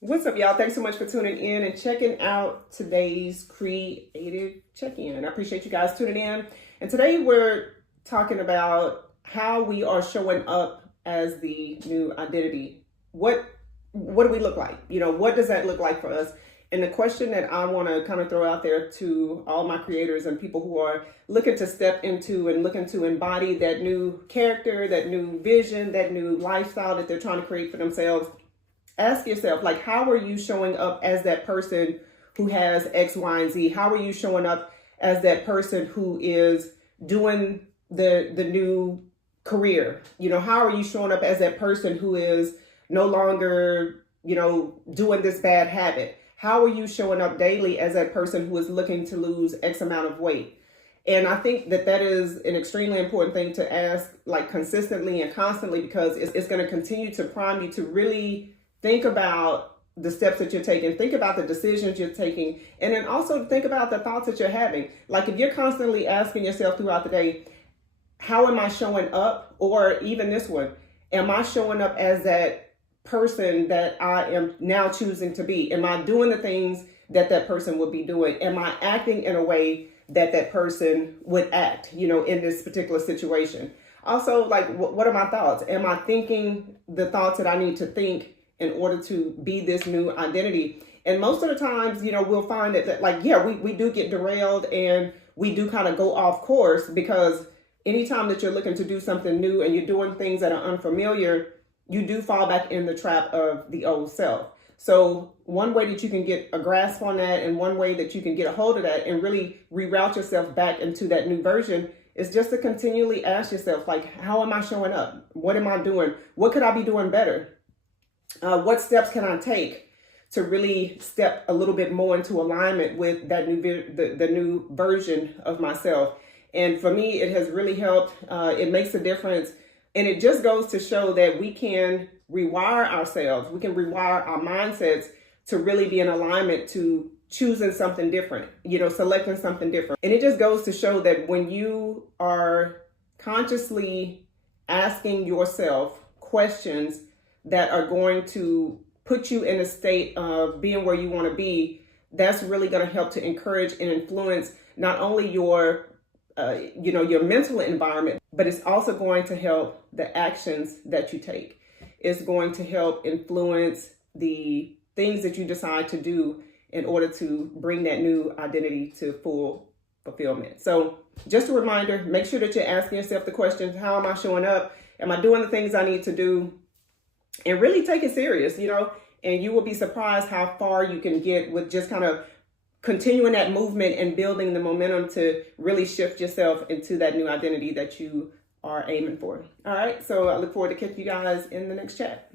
What's up, y'all? Thanks so much for tuning in and checking out today's creative check-in. I appreciate you guys tuning in. And today we're talking about how we are showing up as the new identity. What do we look like? What does that look like for us? And the question that I want to kind of throw out there to all my creators and people who are looking to step into and looking to embody that new character, that new vision, that new lifestyle that they're trying to create for themselves. Ask yourself, like, how are you showing up as that person who has X, Y, and Z? How are you showing up as that person who is doing the new career? How are you showing up as that person who is no longer, doing this bad habit? How are you showing up daily as that person who is looking to lose X amount of weight? And I think that is an extremely important thing to ask, like, consistently and constantly, because it's going to continue to prime you to really think about the steps that you're taking, think about the decisions you're taking, and then also think about the thoughts that you're having. Like, if you're constantly asking yourself throughout the day, how am I showing up? Or even this one, am I showing up as that person that I am now choosing to be? Am I doing the things that that person would be doing? Am I acting in a way that that person would act, in this particular situation? Also, like, what are my thoughts? Am I thinking the thoughts that I need to think in order to be this new identity? And most of the times, we'll find that we do get derailed and we do kind of go off course, because anytime that you're looking to do something new and you're doing things that are unfamiliar, you do fall back in the trap of the old self. So one way that you can get a grasp on that, and one way that you can get a hold of that and really reroute yourself back into that new version, is just to continually ask yourself, like, how am I showing up? What am I doing? What could I be doing better? What steps can I take to really step a little bit more into alignment with that the new version of myself? And for me, it has really helped. It makes a difference. And it just goes to show that we can rewire ourselves. We can rewire our mindsets to really be in alignment to choosing something different, selecting something different. And it just goes to show that when you are consciously asking yourself questions that are going to put you in a state of being where you want to be, that's really going to help to encourage and influence not only your mental environment, but it's also going to help the actions that you take. It's going to help influence the things that you decide to do in order to bring that new identity to full fulfillment. So just a reminder, make sure that you're asking yourself the questions: how am I showing up? Am I doing the things I need to do? And really take it serious, and you will be surprised how far you can get with just kind of continuing that movement and building the momentum to really shift yourself into that new identity that you are aiming for. All right, so I look forward to catching you guys in the next chat.